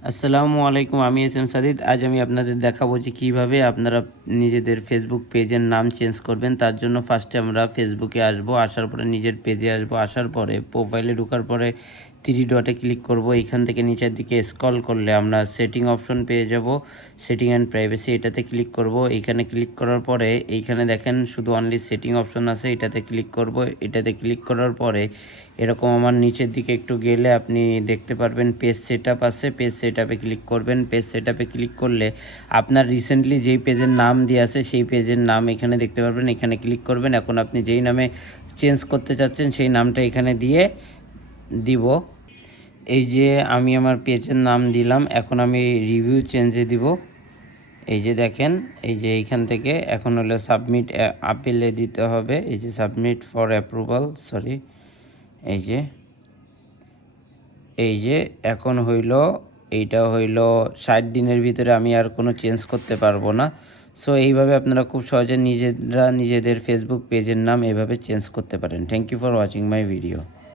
আসসালামু আলাইকুম, আমি এস এম সাদিদ। আজ আমি আপনাদের দেখাবো যে কীভাবে আপনারা নিজেদের ফেসবুক পেজের নাম চেঞ্জ করবেন। তার জন্য ফার্স্টে আমরা ফেসবুকে আসবো, আসার পরে নিজের পেজে আসবো, আসার পরে প্রোফাইলে ঢোকার পরে 3 ডটে ক্লিক করব। এখান থেকে নিচের দিকে স্ক্রল করলে আমরা সেটিং অপশন পেয়ে যাব। সেটিং অ্যান্ড প্রাইভেসি এটাতে ক্লিক করব। এইখানে ক্লিক করার পরে এইখানে দেখেন শুধু অনলি সেটিং অপশন আছে, এটাতে ক্লিক করব। এটাতে ক্লিক করার পরে এরকম আমার নিচের দিকে একটু গেলে আপনি দেখতে পারবেন পেজ সেটআপ আছে। পেজ সেটআপে ক্লিক করবেন। পেজ সেটআপে ক্লিক করলে আপনার রিসেন্টলি যেই পেজের নাম দিয়ে আছে সেই পেজের নাম এখানে দেখতে পারবেন। এখানে ক্লিক করবেন। এখন আপনি যেই নামে চেঞ্জ করতে চাচ্ছেন সেই নামটা এখানে দিয়ে দিব। এই যে আমি আমার পেজের নাম দিলাম, এখন আমি রিভিউ চেঞ্জে দিব। এই যে দেখেন, এই যে এইখান থেকে এখন হলো সাবমিট আপিলে দিতে হবে। এই যে সাবমিট ফর অ্যাপ্রুভাল, সরি, এই যে এখন হইল, এইটা হইল 60 দিনের ভিতরে আমি আর কোনো চেঞ্জ করতে পারবো না। সো এইভাবে আপনারা খুব সহজে নিজেরা নিজেদের ফেসবুক পেজের নাম এভাবে চেঞ্জ করতে পারেন। Thank you for watching my video.